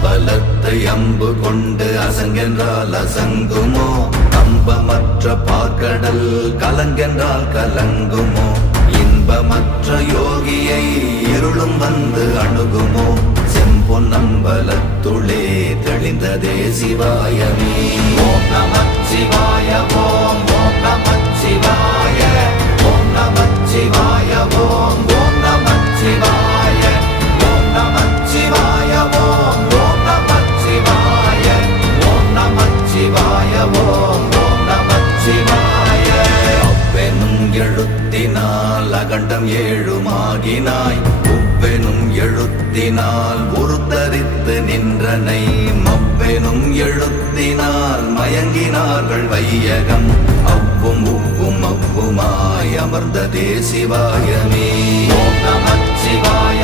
அம்பலத்தை அம்பு கொண்டு அசங்கென்றால் அசங்குமோ கம்பமற்ற பார்க்கடல் கலங்கென்றால் கலங்குமோ இன்பமற்ற யோகியை இருளும் வந்து அணுகுமோ செம்பொன்னம்பலத்துளே தெளிந்ததே சிவாயமே ஓம் நமச்சிவாய ஓம் ஓம் நமச்சிவாய ஓம் நமச்சிவாய ஓம் ஓம் நமச்சிவாய ஓம் நமச்சிவாய ஓம் ஓம் நமச்சிவாய ஓம் நமச்சிவாய ஓம் ஓம் நமச்சிவாய அப்பெனும் எழுத்தினால் அகண்டம் ஏழுமாகினாய் உப்பெனும் எழுத்தினால் உருத்தரித்து நின்றனை மப்பெனும் எழுத்தினால் மயங்கினார்கள் வையகம் அவ்வும் உவ்வும் அவ்வுமாய் அமர்ந்ததே சிவாயமே ஓம் நமச்சிவாய